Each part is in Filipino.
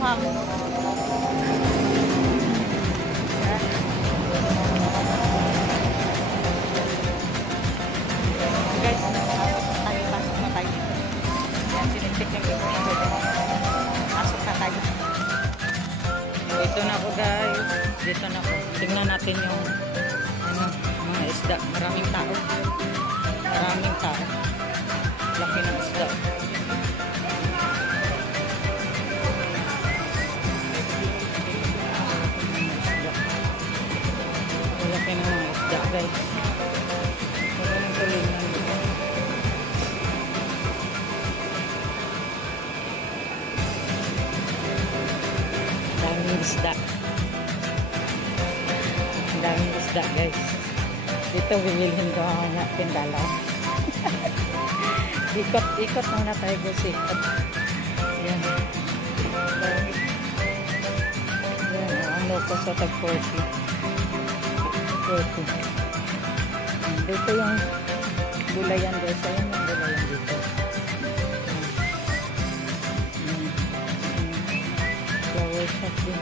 maanghang. Guys, pasok na tayo. Yan, sinintik yung ito na pwede. Pasok na tayo. Dito na ako guys. Dito na ako. Tingnan natin yung mga isda. Maraming tao. Maraming tao. Laki ng isda. Laki ng mga isda guys. Maraming tulingan dito. Daming isda. Daming isda guys. Dito bibilhin ko ang pindalaw. Ikot muna tayo guys. Ikot. Yan. Yan. Ano ko sa tag 40. Dito yung gulayan guys. Ayan yung gulayan dito. Flower shop din.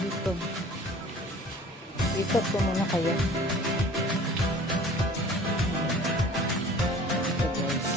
Dito. Ikot ko muna kayo. Ito guys.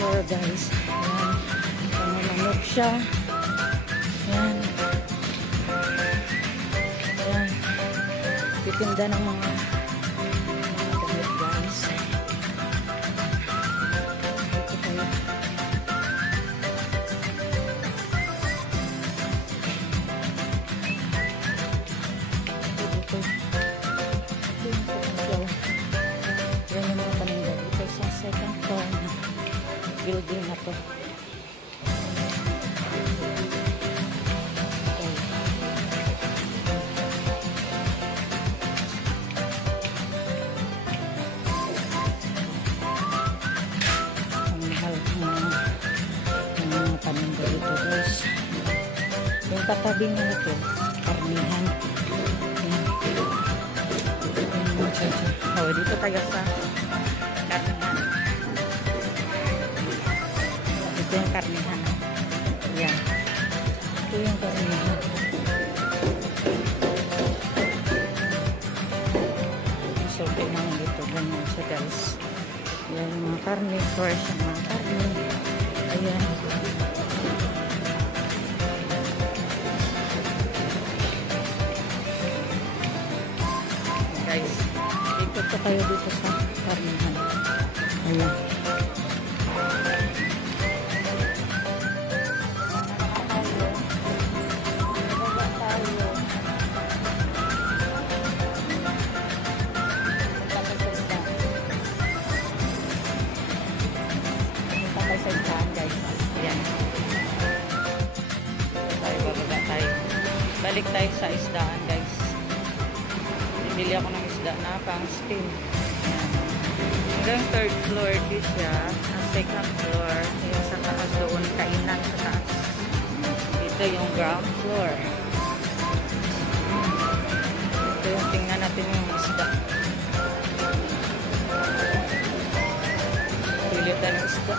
Floor guys. Ayan. Panganamok siya. Ayan. Ayan. Titinda ng mga damit guys. Dito tayo. Dito. Ito yung potential. Yan yung mga paninda. Dito sa second floor na building na to. Ang mahal ng mga paninda dito guys. Yung katabi nga ito, karnihan. Oh, dito tayo sa karnihan. Ito yung karnihan. Yan. Ito yung karnihan. So, tingnan dito. Ganyan siya guys. Yan yung mga karni. Fresh yung mga karni. Ayan. Guys, ikot ko kayo dito sa karnihan. Ayan. Balik tayo sa isdaan guys. Bibili ako ng isda na pang steam. Hanggang third floor di siya. Ang second floor yung sa taas doon, kainan sa taas. Dito yung ground floor. Ito yung tingnan natin yung isda. Pilitan ng isda.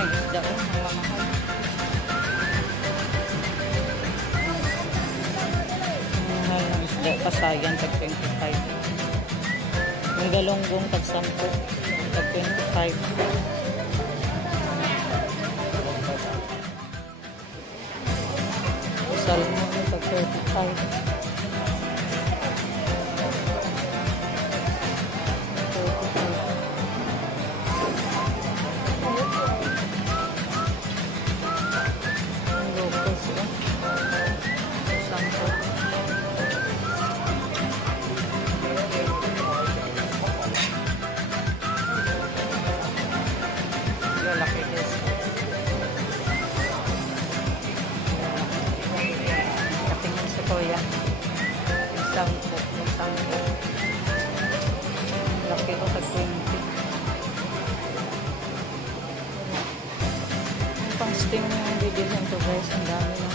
Ang isda ko, ang mamahal. Ang mahal ng isda, pasayan, tag 25. Yung galunggong, tag 10, tag 25. Salmon, tag 35. Casting yung bibilhin to guys. Ang dami no.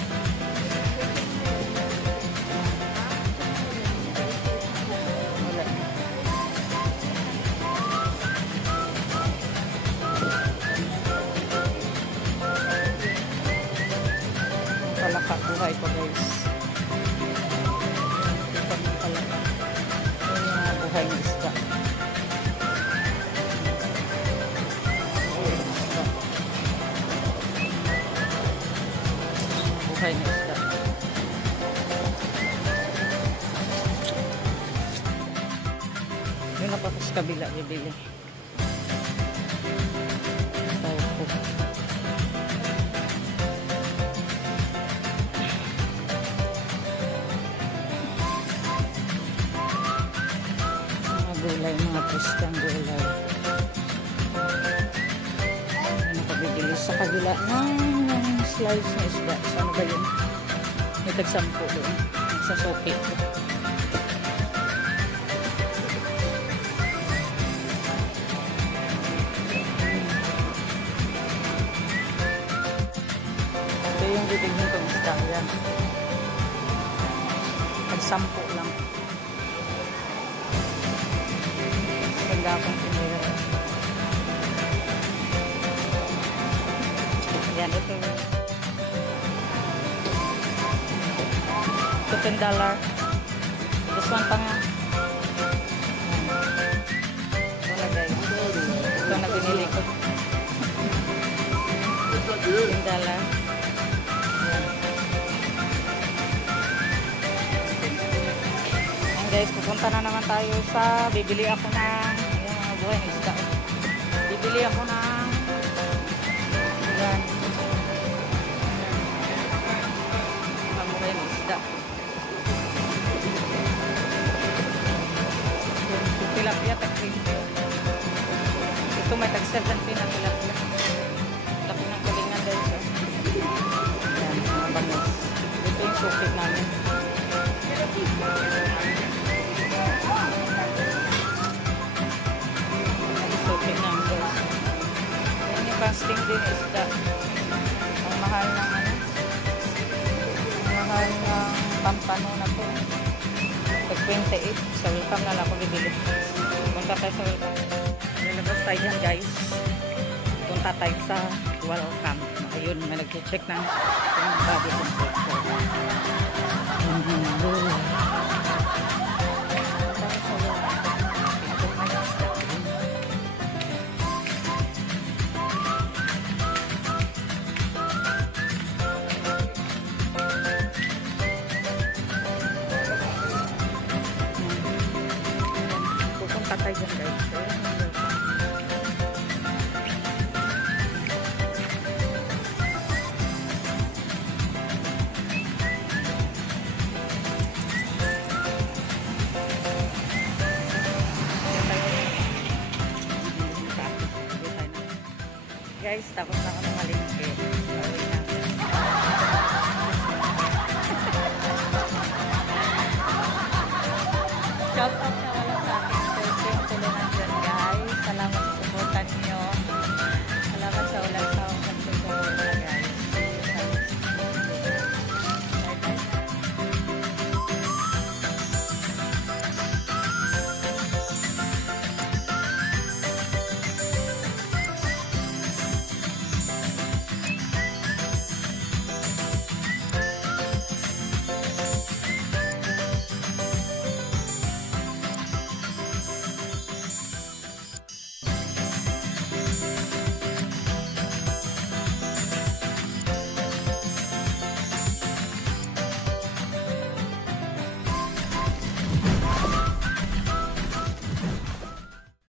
Wala. Ang palaka buhay ko guys. Ipag ng palaka. Yung mga buhay ng isda. Buhay na isda. Yun na pa sa kabila bibili. Tayo po. Mga gulay, mga pustang gulay. Yun na pa bibili sa kabila ng slice na isda. Saan ba yun? May tagsampo doon. Sa soke. Ito yung bibigyan kong isda. Yan. Tagsampo lang. Ganda akong tinira. Yan, ito yung $10. This one pa nga. Ito na guys. Ito na binili ko. $10. Ayan. Ayan guys, pupunta na naman tayo sa bibili ako ng ayan mga buhay ng isda. Bibili ako ng ayan mga buhay ng isda. Tilapia tag-20. Ito may tag-70 na tilapia. Laki ng kulingan dahil sa yan, mga bangos. Ito yung sukit namin. Sukit namin guys. Yan yung casting din isda. Ang mahal ng ano. Ang mahal ng pampano na to. Tag-28. Sa welcome na lang ako bibili. Punta tayo sa welcome. Lalabas tayo dyan guys. Punta tayo sa welcome. Ayun, may nag-check na yung body temperature. Pupunta tayo dyan guys. Guys, tapos na